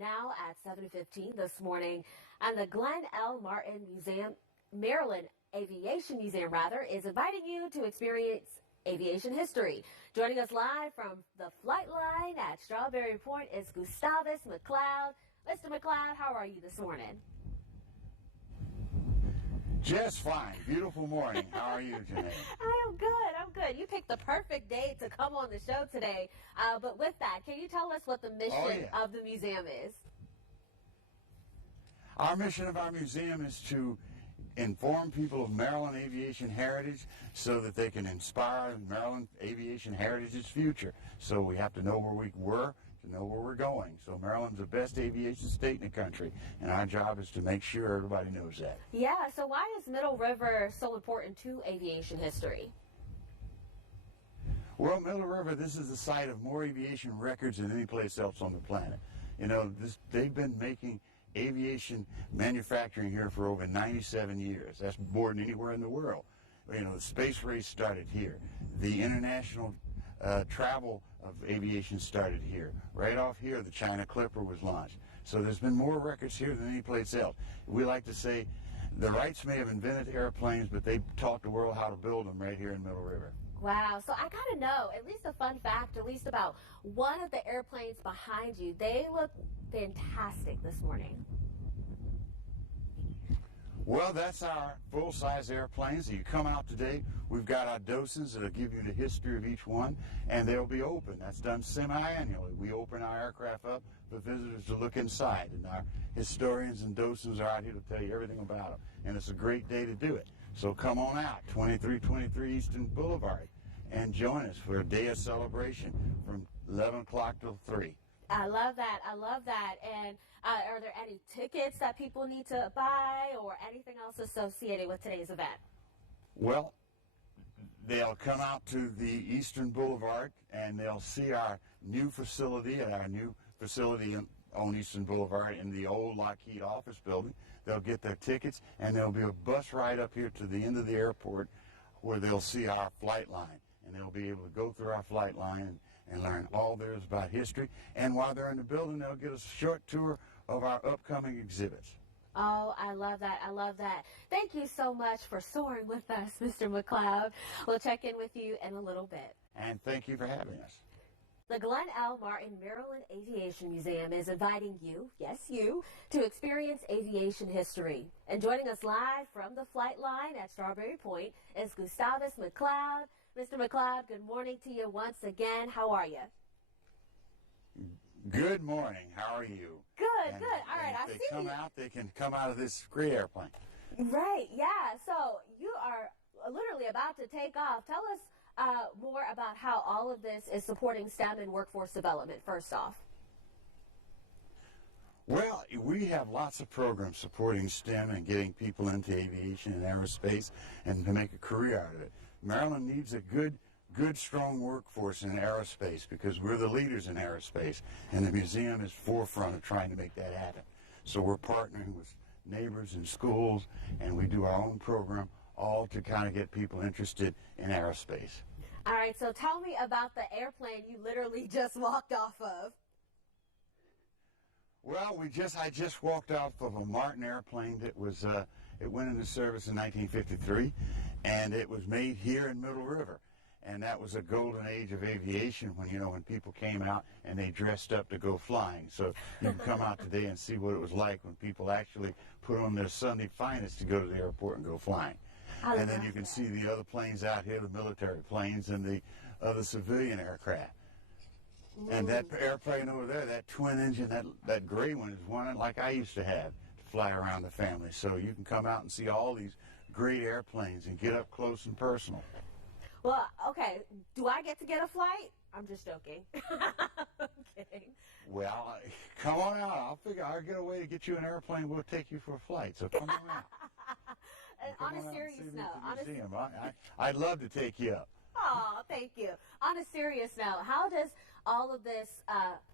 now at 7:15 this morning, and the Glenn L. Martin Museum, Maryland Aviation Museum, is inviting you to experience aviation history. Joining us live from the flight line at Strawberry Point is Gustavus McLeod. Mr. McLeod, how are you this morning? Just fine. Beautiful morning. How are you today? I'm good. I'm good. You picked the perfect day to come on the show today. But with that, can you tell us what the mission of the museum is? Our mission of our museum is to inform people of Maryland aviation heritage so that they can inspire Maryland aviation heritage's future. So we have to know where we were to know where we're going. So Maryland's the best aviation state in the country, and our job is to make sure everybody knows that. Yeah, so why is Middle River so important to aviation history? Well, Middle River, this is the site of more aviation records than any place else on the planet. You know, they've been making aviation manufacturing here for over 97 years. That's more than anywhere in the world. You know, the space race started here. The international travel of aviation started here. Right off here, the China Clipper was launched. So there's been more records here than any place else. We like to say the Wrights may have invented airplanes, but they taught the world how to build them right here in Middle River. Wow, so I gotta know, at least a fun fact, at least about one of the airplanes behind you. They look fantastic this morning. Well, that's our full-size airplanes. So you come out today, we've got our docents that'll give you the history of each one, and they'll be open. That's done semi-annually. We open our aircraft up for visitors to look inside, and our historians and docents are out here to tell you everything about them. And it's a great day to do it. So come on out, 2323 Eastern Boulevard, and join us for a day of celebration from 11 o'clock till 3. I love that. I love that. And are there any tickets that people need to buy or anything else associated with today's event? Well, they'll come out to the Eastern Boulevard and they'll see our new facility on Eastern Boulevard in the old Lockheed office building. They'll get their tickets and there'll be a bus ride up here to the end of the airport where they'll see our flight line. And they'll be able to go through our flight line and learn all there is about history. And while they're in the building, they'll get a short tour of our upcoming exhibits. Oh, I love that. I love that. Thank you so much for soaring with us, Mr. McLeod. We'll check in with you in a little bit. And thank you for having us. The Glenn L. Martin Maryland Aviation Museum is inviting you, yes you, to experience aviation history. And joining us live from the flight line at Strawberry Point is Gustavus McLeod. Mr. McLeod, good morning to you once again. How are you? Good morning. How are you? Good, good. All right, I see you. They can come out of this great airplane. Right, yeah. So you are literally about to take off. Tell us more about how all of this is supporting STEM and workforce development, first off. Well, we have lots of programs supporting STEM and getting people into aviation and aerospace and to make a career out of it. Maryland needs a good, strong workforce in aerospace because we're the leaders in aerospace, and the museum is forefront of trying to make that happen. So we're partnering with neighbors and schools, and we do our own program, all to kind of get people interested in aerospace. All right, so tell me about the airplane you literally just walked off of. Well, I just walked off of a Martin airplane that was, it went into service in 1953, and it was made here in Middle River. And that was a golden age of aviation when people came out and they dressed up to go flying. So you can come out today and see what it was like when people actually put on their Sunday finest to go to the airport and go flying. And then you can see the other planes out here, the military planes and the other civilian aircraft. Ooh. And that airplane over there, that twin engine, that gray one, is one like I used to have to fly around the family. So you can come out and see all these great airplanes and get up close and personal. Well, okay, do I get to get a flight? I'm just joking. I'm kidding. Well, come on out. I'll get a way to get you an airplane. We'll take you for a flight. So come on out. On a serious note. I'd love to take you up. Oh, thank you. On a serious note, how does all of this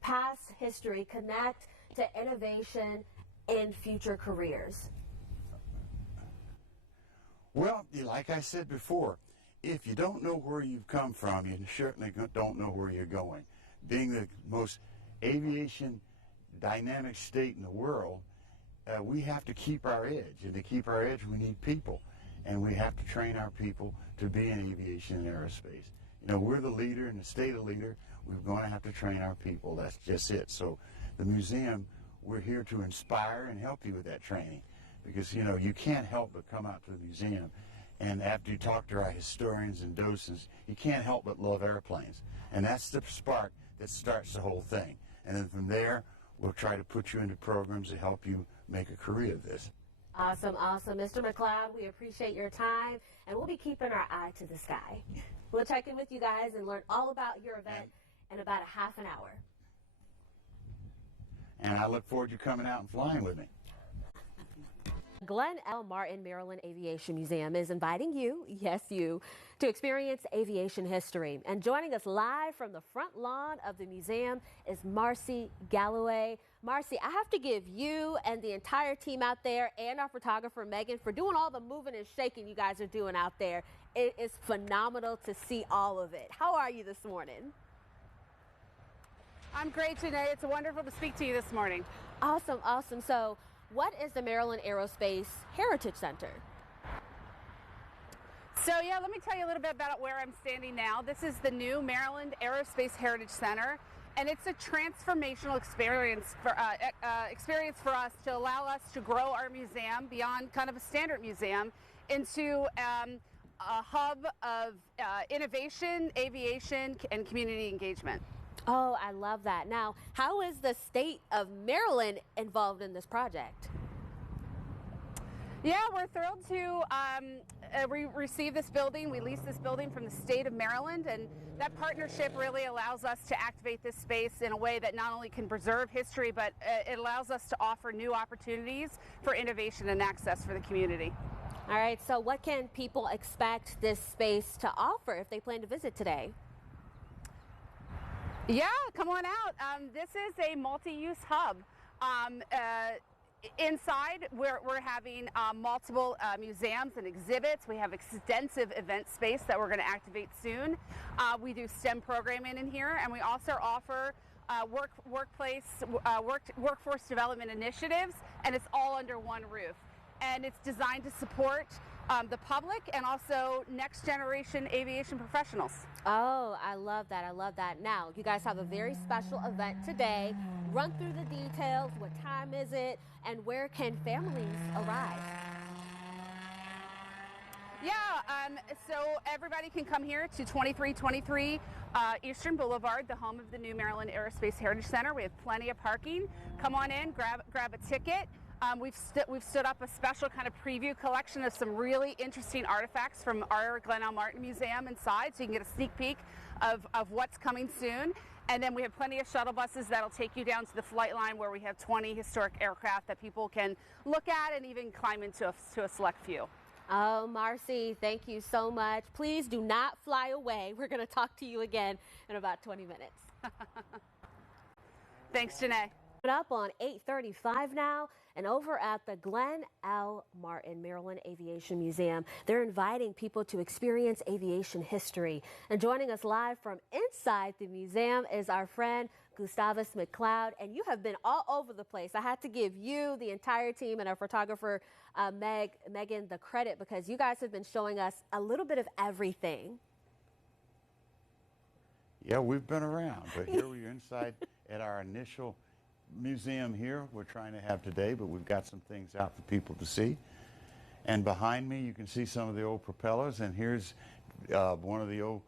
past history connect to innovation in future careers? Well, like I said before, if you don't know where you've come from, you certainly don't know where you're going. Being the most aviation dynamic state in the world, we have to keep our edge. And to keep our edge, we need people. And we have to train our people to be in aviation and aerospace. You know, we're the leader and the state of leader. We're going to have to train our people. That's just it. So the museum, we're here to inspire and help you with that training. Because, you know, you can't help but come out to the museum. And after you talk to our historians and docents, you can't help but love airplanes. And that's the spark that starts the whole thing. And then from there, we'll try to put you into programs to help you make a career of this. Awesome, awesome. Mr. McLeod, we appreciate your time, and we'll be keeping our eye to the sky. We'll check in with you guys and learn all about your event in about a half an hour. And I look forward to you coming out and flying with me. Glenn L. Martin Maryland Aviation Museum is inviting you, yes you, to experience aviation history. And joining us live from the front lawn of the museum is Marcy Galloway. Marcy, I have to give you and the entire team out there and our photographer Megan for doing all the moving and shaking you guys are doing out there. It is phenomenal to see all of it. How are you this morning? I'm great, Janae. It's wonderful to speak to you this morning. Awesome, awesome. So, what is the Maryland Aerospace Heritage Center? So yeah, let me tell you a little bit about where I'm standing now. This is the new Maryland Aerospace Heritage Center, and it's a transformational experience for us to allow us to grow our museum beyond kind of a standard museum into a hub of innovation, aviation, and community engagement. Oh, I love that. Now, how is the state of Maryland involved in this project? Yeah, we're thrilled to receive this building. We leased this building from the state of Maryland, and that partnership really allows us to activate this space in a way that not only can preserve history, but it allows us to offer new opportunities for innovation and access for the community. All right, so what can people expect this space to offer if they plan to visit today? Yeah, come on out. This is a multi-use hub. Inside, we're having multiple museums and exhibits. We have extensive event space that we're going to activate soon. We do STEM programming in here, and we also offer workforce development initiatives, and it's all under one roof. And it's designed to support the public and also next generation aviation professionals. Oh, I love that. I love that. Now, you guys have a very special event today. Run through the details. What time is it? And where can families arrive? Yeah, so everybody can come here to 2323 Eastern Boulevard, the home of the new Maryland Aerospace Heritage Center. We have plenty of parking. Come on in, grab a ticket. We've stood up a special kind of preview collection of some really interesting artifacts from our Glenn L. Martin Museum inside, so you can get a sneak peek of what's coming soon. And then we have plenty of shuttle buses that'll take you down to the flight line where we have 20 historic aircraft that people can look at and even climb into to a select few. Oh, Marcy, thank you so much. Please do not fly away. We're going to talk to you again in about 20 minutes. Thanks, Janae. Up on 8:35 now, and over at the Glenn L. Martin Maryland Aviation Museum, they're inviting people to experience aviation history. And joining us live from inside the museum is our friend Gustavus McLeod, and you have been all over the place. I had to give you, the entire team, and our photographer Megan the credit because you guys have been showing us a little bit of everything. Yeah, we've been around, but here we are inside at our initial museum here we're trying to have today, but we've got some things out for people to see. And behind me you can see some of the old propellers, and here's one of the old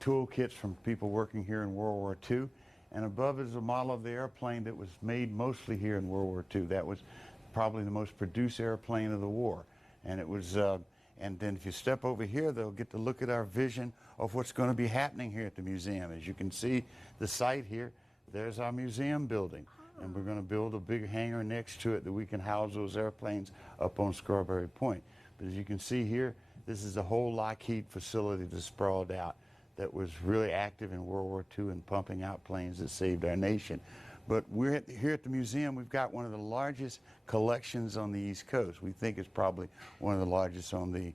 toolkits from people working here in World War II. And above is a model of the airplane that was made mostly here in World War II. That was probably the most produced airplane of the war. And it was, and then if you step over here, they'll get to look at our vision of what's going to be happening here at the museum. As you can see, the site here, there's our museum building, and we're going to build a big hangar next to it that we can house those airplanes up on Strawberry Point. But as you can see here, this is the whole Lockheed facility that's sprawled out that was really active in World War II and pumping out planes that saved our nation. But we're here at the museum, we've got one of the largest collections on the East Coast. We think it's probably one of the largest on the,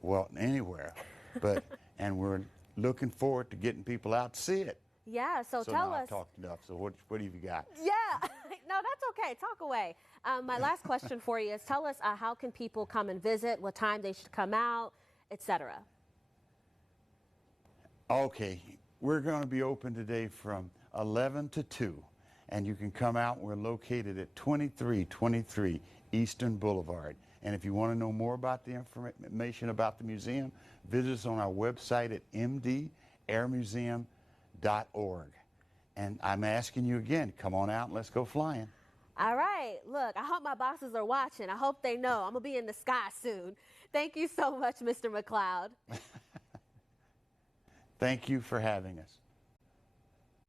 well, anywhere. But, and we're looking forward to getting people out to see it. Yeah, so So tell now us. I've talked enough. So what have you got? Yeah, no, that's okay. Talk away. My last question for you is tell us how can people come and visit, what time they should come out, etc. Okay, we're going to be open today from 11 to 2, and you can come out. We're located at 2323 Eastern Boulevard. And if you want to know more about the information about the museum, visit us on our website at mdairmuseum.org. And I'm asking you again, come on out and let's go flying. All right. Look, I hope my bosses are watching. I hope they know I'm going to be in the sky soon. Thank you so much, Mr. McLeod. Thank you for having us.